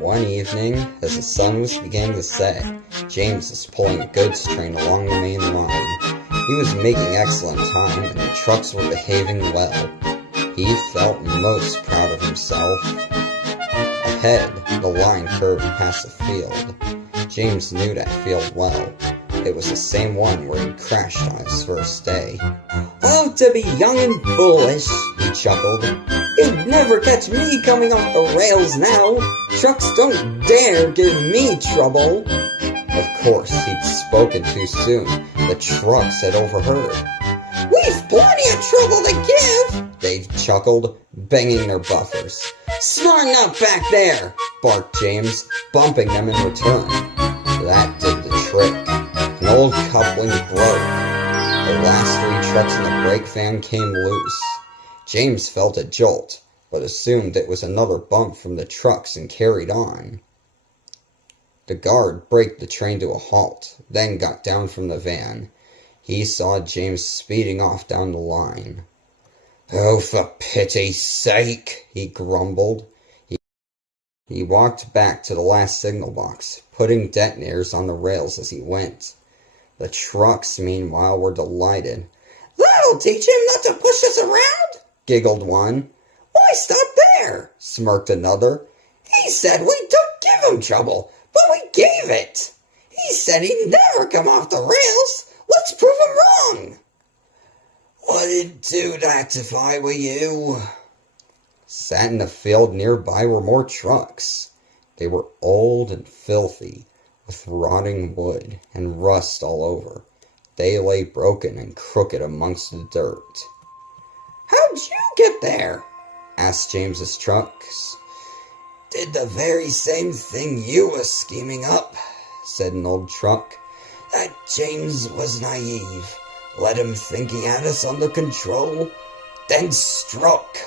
One evening, as the sun was beginning to set, James was pulling a goods train along the main line. He was making excellent time, and the trucks were behaving well. He felt most proud of himself. Ahead, the line curved past a field. James knew that field well. It was the same one where he'd crashed on his first day. "Oh, to be young and foolish," he chuckled. "You'd never catch me coming off the rails now. Trucks don't dare give me trouble." Of course, he'd spoken too soon. The trucks had overheard. "We've plenty of trouble to give," they chuckled, banging their buffers. "Smarten up back there," barked James, bumping them in return. That did the trick. An old coupling broke. The last 3 trucks in the brake van came loose. James felt a jolt, but assumed it was another bump from the trucks and carried on. The guard braked the train to a halt, then got down from the van. He saw James speeding off down the line. "Oh, for pity's sake," he grumbled. He walked back to the last signal box, putting detonators on the rails as he went. The trucks, meanwhile, were delighted. "That'll teach him not to push us around," giggled one. "Why stop there?" smirked another. "He said we don't give him trouble, but we gave it. He said he'd never come off the rails. Let's prove him wrong." "Wouldn't do that if I were you." Sat in the field nearby were more trucks. They were old and filthy, with rotting wood and rust all over. They lay broken and crooked amongst the dirt. "How'd you get there?" asked James's trucks. "Did the very same thing you were scheming up," said an old truck. "That James was naive. Let him think he had us under control, then struck.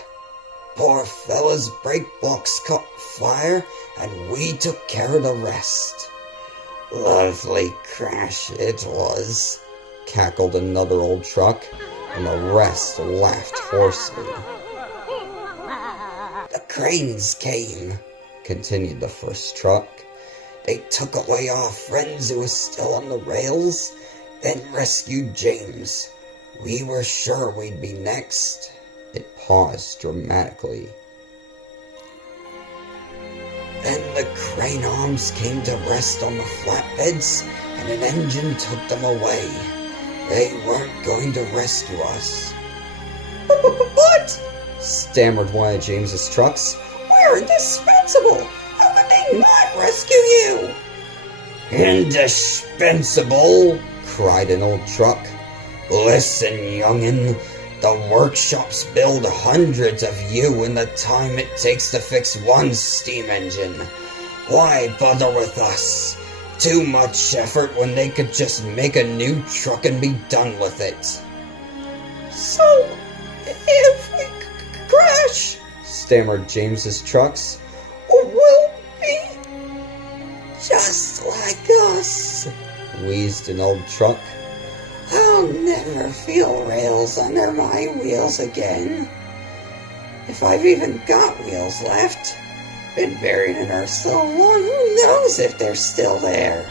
Poor fella's brake box caught fire, and we took care of the rest." "Lovely crash it was," cackled another old truck, and the rest laughed hoarsely. "The cranes came," continued the first truck. "They took away our friends who were still on the rails, then rescued James. We were sure we'd be next." It paused dramatically. "Then the crane arms came to rest on the flatbeds, and an engine took them away. They weren't going to rescue us." "But," stammered one of James's trucks, "we're indispensable. How could they not rescue you?" "Indispensable?" cried an old truck. "Listen, young'un. The workshops build hundreds of you in the time it takes to fix one steam engine. Why bother with us? Too much effort when they could just make a new truck and be done with it." "So, if we crash," stammered James's trucks, "we'll be just like us," wheezed an old truck. "I'll never feel rails under my wheels again. If I've even got wheels left. Been buried in earth so long, who knows if they're still there."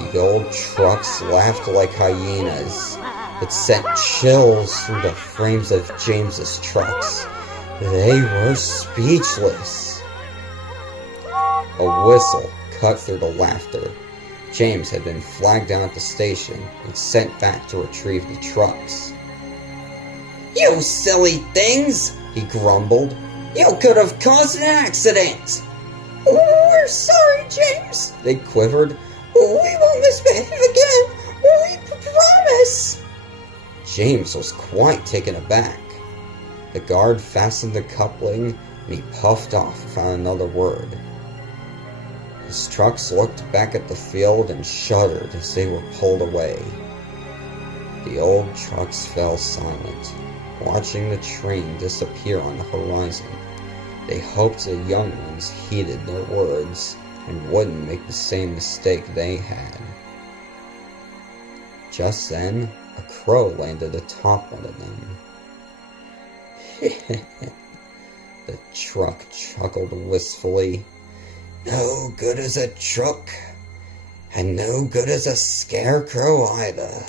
The old trucks laughed like hyenas. It sent chills through the frames of James's trucks. They were speechless. A whistle cut through the laughter. James had been flagged down at the station and sent back to retrieve the trucks. "You silly things," he grumbled. "You could have caused an accident." "We're sorry, James," they quivered. "We won't misbehave again. We promise." James was quite taken aback. The guard fastened the coupling and he puffed off without another word. His trucks looked back at the field and shuddered as they were pulled away. The old trucks fell silent, watching the train disappear on the horizon. They hoped the young ones heeded their words and wouldn't make the same mistake they had. Just then, a crow landed atop one of them. The truck chuckled wistfully. No good as a truck, and no good as a scarecrow either.